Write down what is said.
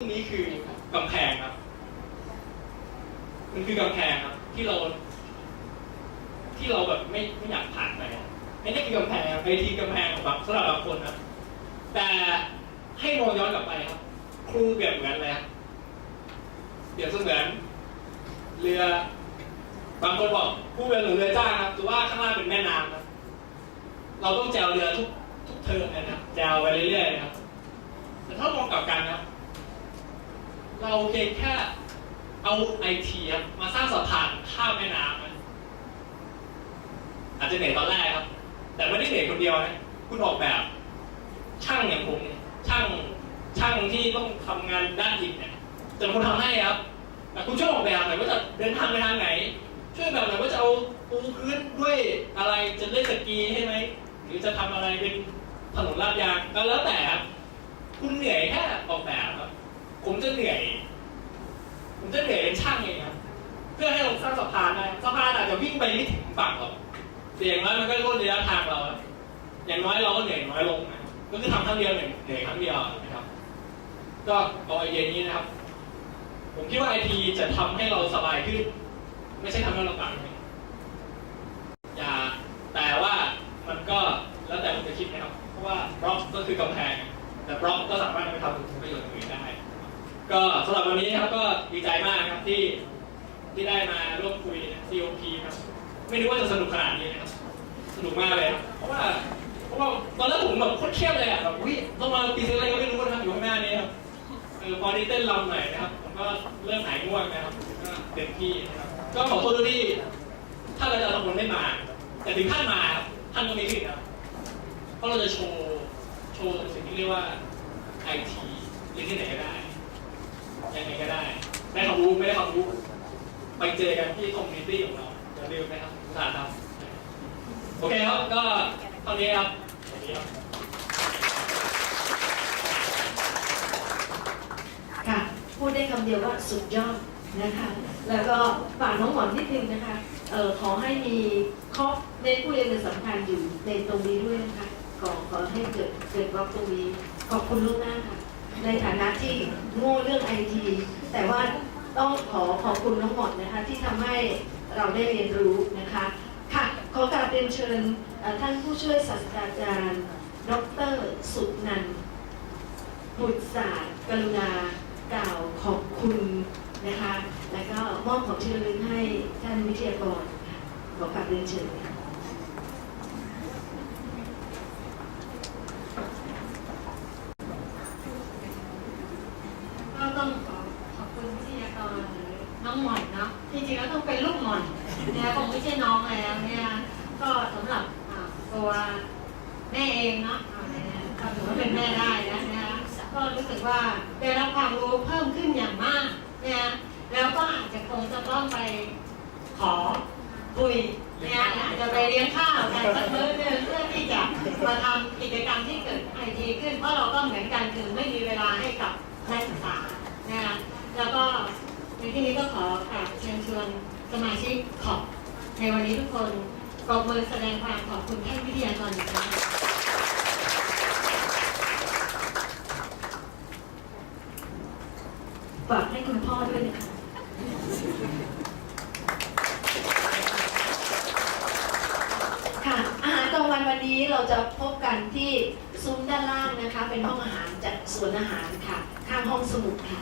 นี้คือกำแพงครับ มันคือกำแพงครับ ที่เรา ที่เราแบบไม่ไม่อยากผ่านไปอะไอ้คือกำแพงไอ้ทีกำแพงของบางสำหรับบางคนนะแต่ให้มองย้อนกลับไปครับ ครูเปรียบเหมือนเลยครับเปรียบเสมือนเรือบางคนบอกผู้เรือหรือเรือจ้างครับแต่ว่าข้างล่างเป็นแม่น้ำครับเราต้องแจวเรือทุกทุกเทอมนะครับแจวไปเรื่อยๆนะครับแต่ถ้ามองกลับกันครับ เราเพียงแค่เอาไอทีมาสร้างสะพานข้ามแม่น้ำนะอาจจะเหนื่อยตอนแรกครับ แต่ไม่ได้เหนื่อยคนเดียวนะคุณออกแบบ ช่างอย่างผมเนี่ยช่างช่างที่ต้องทำงานด้านอิฐเนี่ยจะเป็นคนทำให้ครับแต่คุณช่วยออกแบบหน่อยว่าจะเดินทางไปทางไหน ช่วยแบบหน่อยว่าจะเอาปูพื้นด้วยอะไรจะเล่นสกีใช่ไหมหรือจะทำอะไรเป็นถนนลาดยางก็แล้วแต่ครับคุณเหนื่อยแค่ออกแบบครับ ผมจะเหนื่อย ผมจะเหนื่อยเป็นช่างเองครับ เพื่อให้เราสร้างสะพานได้สะพานอาจจะวิ่งไปไม่ถึงฝั่งหรอกแต่อย่างน้อยมันก็ลดระยะทางเรา อย่างน้อยเราก็เหนื่อยน้อยลงนะก็คือทำครั้งเดียวเหนื่อยเหนื่อยครั้งเดียวนะครับ ก็เอาไอเดียนี้นะครับ ผมคิดว่าไอทีจะทำให้เราสบายขึ้น ไม่ใช่ทำให้เราลำบากขึ้นอย่าแต่ว่ามันก็แล้วแต่คุณจะคิดนะครับ เพราะว่าบล็อกก็คือกำแพง แต่บล็อกก็สามารถเอาไปทำประโยชน์อื่นได้ ก็สำหรับ วันนี้นะครับก็ดีใจมากครับที่ที่ได้มาร่วมคุย COP ครับ ไม่รู้ว่าจะสนุกขนาดนี้นะครับ สนุกมากเลยครับเพราะว่าเพราะว่าตอนแรกผมแบบโคตรเครียดเลยอะแบบวิต้องมาปีเซนอะไรก็ไม่รู้นะครับอยู่ข้างหน้านี้ครับเออพอได้เต้นรำหน่อยนะครับผมก็เริ่มหายง่วงนะครับก็เต็มที่นะครับก็ขอโทษด้วยที่ถ้าเราจะทำคนไม่มา แต่ถึงท่านมาท่านก็ไม่ขึ้นครับเพราะเราจะโชว์โชว์สิ่งที่เรียกว่าไอทีเรียนที่ไหนก็ได้ ยังไงก็ได้ได้ความรู้ไม่ได้ความรู้ไปเจอกันที่คอมมูนิตี้ของเราอย่าลืมนะครับอุตสาหกรรมโอเคครับก็เท่านี้ครับสวัสดีครับค่ะพูดได้คำเดียวว่าสุดยอดนะคะ แล้วก็ฝากน้องหมอนนิดนึงนะคะเอ่อขอให้มีข้อในผู้เรียนเป็นสำคัญอยู่ในตรงนี้ด้วยนะคะขอขอให้เกิดเกิดบล็อกตรงนี้ขอบคุณลูกหน้าค่ะ ในฐานะที่โง่เรื่องไอทีแต่ว่าต้องขอขอบคุณน้องหมอนะคะที่ทำให้เราได้เรียนรู้นะคะค่ะขอกราบเรียนเชิญท่านผู้ช่วยศาสตราจารย์ ดร สุนันท์บุตรศาสตร์กรุณากล่าวขอบคุณนะคะ แล้วก็มอบของที่ระลึกให้ท่านวิทยากรขอกราบเรียนเชิญค่ะ ก็ต้องขอขอบคุณวิทยากรหรือน้องหม่อนเนาะจ ริงๆแล้วต้องเป็นลูกหม่อนเนี่ยคงไม่ใช่น้องแล้วเนี่ยก็สำหรับตัวแม่เองเนาะก็ถือว่าเป็นแม่ได้นะนะคะก็รู้สึกว่าได้รับความรู้เพิ่มขึ้นอย่างมากเนี่ยแล้วก็อาจจะคงจะต้องไปขอคุยเนี่ยอาจจะไปเลี้ยงข้าวกันสักมื้อหนึงเพื่อที่จะมาทำกิจกรรมที่เกิดไอทีขึ้นเพราะเราก็เหมือนกันคือไม่มีเวลาให้กับ นักศึกษานะคะแล้วก็ในที่นี้ก็ขอกราบเชิญชวนสมาชิกขอบ ในวันนี้ทุกคนปรบมือแสดงความขอบคุณท่านวิทยากรอีกครั้งฝากให้คุณพ่อด้วยนะคะค่ะอาหารกลางวันวันนี้เราจะพบกันที่ซุ้มด้านล่างนะคะ เป็นห้องอาหารจากสวนอาหารค่ะ ข้างห้องสมุดค่ะ